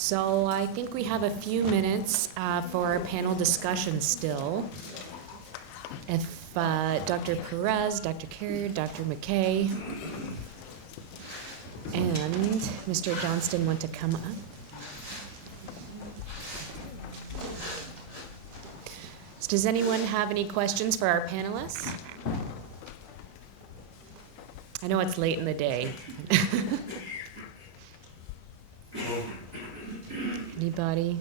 So I think we have a few minutes for our panel discussion still. If Dr. Perez, Dr. Carrier, Dr. McKay, and Mr. Johnston want to come up. So does anyone have any questions for our panelists? I know it's late in the day. Anybody?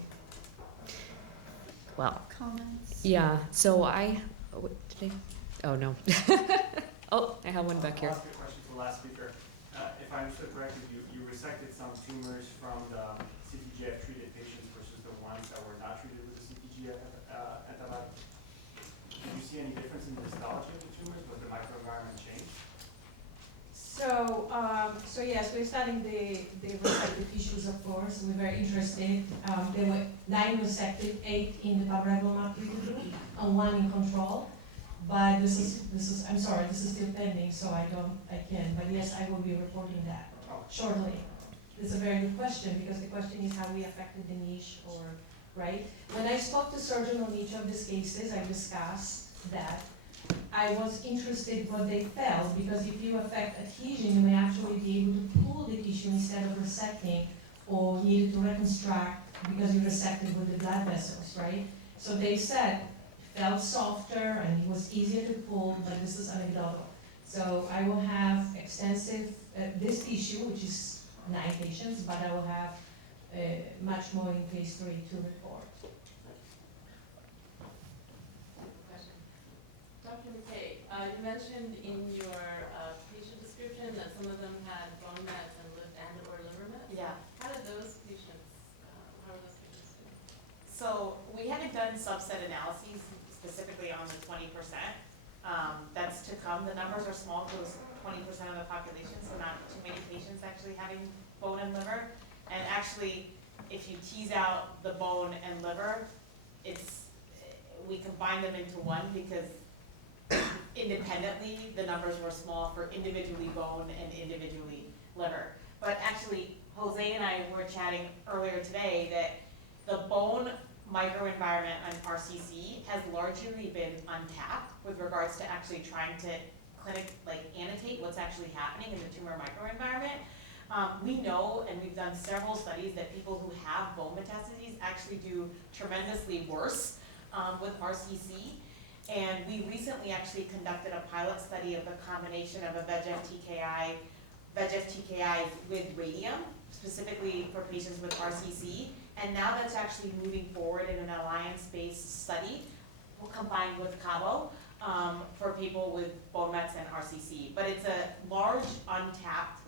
Well, Comments? yeah, so did I? Oh, no. Oh, I have one back here. I'll ask a question to the last speaker. If I understood correctly, you resected some tumors from the CTGF treated patients versus the ones that were not treated with the CTGF antibody. Did you see any difference in the histology of the tumors? Was the microenvironment changed? So yes, we're studying the resected tissues, of course. We're very interested. There were 9 resected, 8 in the pamrevlumab treated group, and 1 in control. But this is I'm sorry, this is still pending, so I can't. But yes, I will be reporting that shortly. It's a very good question, because the question is how we affected the niche, or right. When I spoke to surgeons on each of these cases, I discussed that. I was interested what they felt, because if you affect adhesion, you may actually be able to pull the tissue instead of resecting, or needed to reconstruct because you resected with the blood vessels, right? So they said it felt softer and it was easier to pull, but this is anecdotal. So I will have extensive, this tissue, which is 9 patients, but I will have much more in phase 3 to report. Dr. McKay, you mentioned in your patient description that some of them had bone mets and/or liver mets. Yeah. How did those patients? How are those patients doing? So we haven't done subset analyses specifically on the 20%. That's to come. The numbers are small, because 20% of the population, so not too many patients actually having bone and liver. And actually, if you tease out the bone and liver, we combine them into one, because independently, the numbers were small for individually bone and individually liver. But actually, Jose and I were chatting earlier today that the bone microenvironment on RCC has largely been untapped with regards to actually trying to annotate what's actually happening in the tumor microenvironment. We know, and we've done several studies, that people who have bone metastases actually do tremendously worse with RCC. And we recently actually conducted a pilot study of the combination of a VEGF TKIs with radium, specifically for patients with RCC. And now that's actually moving forward in an alliance-based study combined with Cabo for people with bone mets and RCC. But it's a large untapped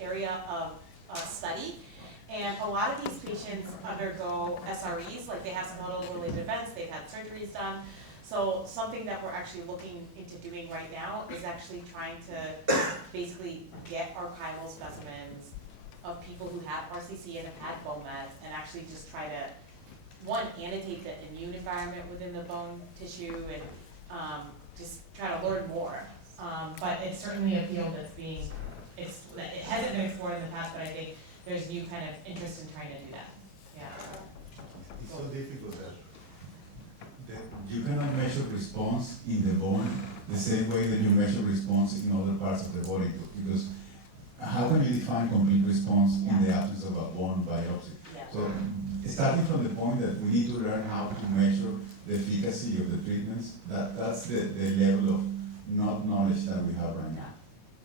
area of study. And a lot of these patients undergo SREs, they have some health-related events, they've had surgeries done. So something that we're actually looking into doing right now is actually trying to basically get archival specimens of people who have RCC and have had bone mets, and actually just try to, one, annotate the immune environment within the bone tissue, and just try to learn more. But it's certainly a field it hasn't been explored in the past, but I think there's new kind of interest in trying to do that. Yeah. It's so difficult that you cannot measure response in the bone the same way that you measure response in other parts of the body, because how can you define complete response in the absence of a bone biopsy? Yeah. So starting from the point that we need to learn how to measure the efficacy of the treatments, that's the level of not knowledge that we have right now.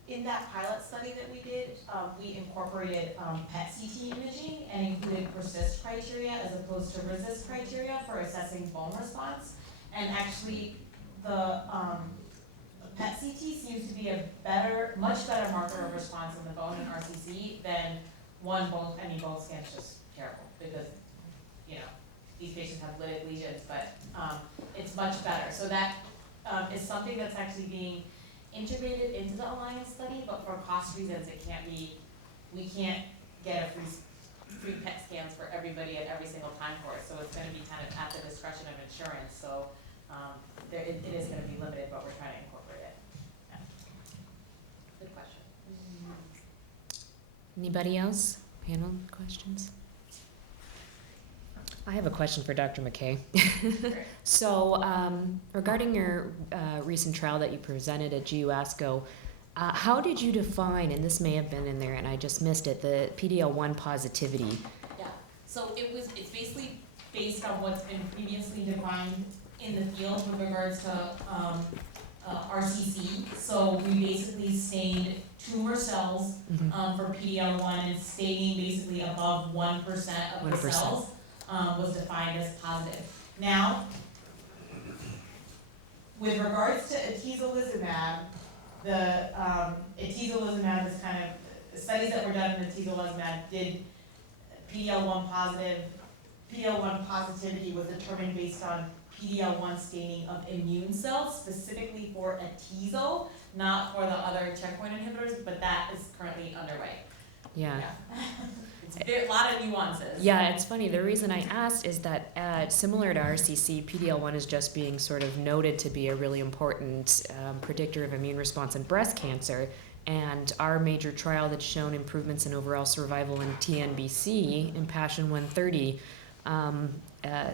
In that pilot study that we did, we incorporated PET-CT imaging and included PERSIST criteria as opposed to RECIST criteria for assessing bone response. And actually, the PET-CT seems to be a much better marker of response in the bone in RCC than bone scan is just terrible, because, these patients have lytic lesions, but it's much better. So that is something that's actually being integrated into the alliance study, but for cost reasons, we can't get a free PET scans for everybody at every single time course. So it's going to be kind of at the discretion of insurance. So it is going to be limited, but we're trying to incorporate it. Yeah. Good question. Anybody else? Panel questions? I have a question for Dr. McKay. So, regarding your recent trial that you presented at GU ASCO, how did you define, and this may have been in there and I just missed it, the PD-L1 positivity? Yeah, so it's basically based on what's been previously defined in the field with regards to RCC. So we basically stained tumor cells for PD-L1, and staining basically above 1% of the 1%. cells was defined as positive. Now, with regards to atezolizumab, the atezolizumab is kind of, studies that were done in atezolizumab did PD-L1 positivity was determined based on PD-L1 staining of immune cells, specifically for atezo, not for the other checkpoint inhibitors, but that is currently underway. Yeah. It's a lot of nuances. Yeah, it's funny. The reason I asked is that similar to RCC, PD-L1 is just being sort of noted to be a really important predictor of immune response in breast cancer. And our major trial that's shown improvements in overall survival in TNBC in Passion 130,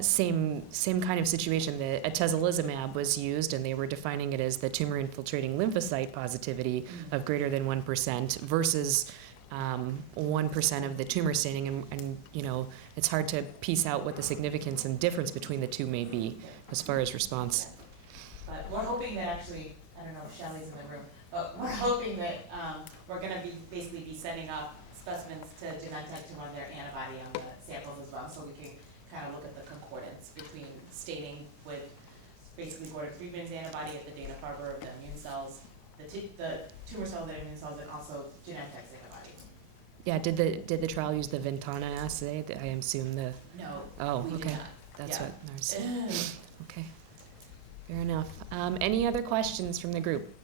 same kind of situation. The atezolizumab was used, and they were defining it as the tumor infiltrating lymphocyte positivity of greater than 1% versus 1% of the tumor staining, and you know, it's hard to piece out what the significance and difference between the two may be as far as response. But we're hoping that actually, I don't know if Shelley's in the room, but we're hoping that we're gonna basically be sending up specimens to Genentech to run their antibody on the samples as well, so we can kind of look at the concordance between staining with basically Gordon Freeman's antibody at the Dana-Farber of the immune cells, the tumor cell of the immune cells, and also Genentech's antibody. Yeah, did the trial use the Ventana assay? I assume the. No. Oh, we did okay. not. That's Yeah. what ours. Okay, fair enough. Any other questions from the group?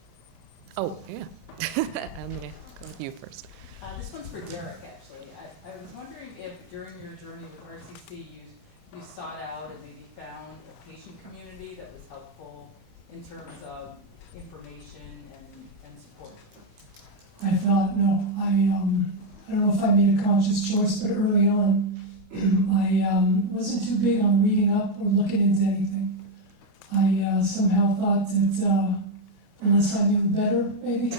Oh, yeah. I'm gonna go with you first. This one's for Derek, actually. I was wondering if during your journey with RCC, you sought out and maybe found a patient community that was helpful in terms of information and support. I thought, no, I don't know if I made a conscious choice, but early on, I wasn't too big on reading up or looking into anything. I somehow thought that the less I knew, the better, maybe,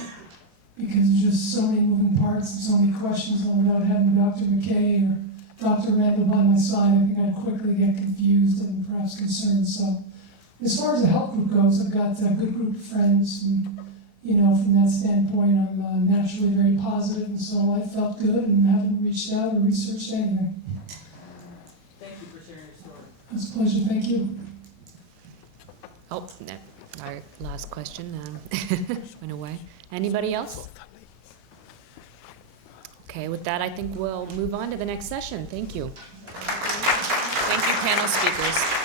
because there's just so many moving parts and so many questions, and without having Dr. McKay or Dr. Randall by my side, I think I'd quickly get confused and perhaps concerned. So, as far as the health group goes, I've got a good group of friends, and you know, from that standpoint, I'm naturally very positive, and so I felt good and haven't reached out or researched anything. Thank you for sharing your story. It's a pleasure, thank you. Oh, no, our last question just went away. Anybody else? Okay, with that, I think we'll move on to the next session. Thank you. Thank you, panel speakers.